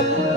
Thank mm -hmm. you.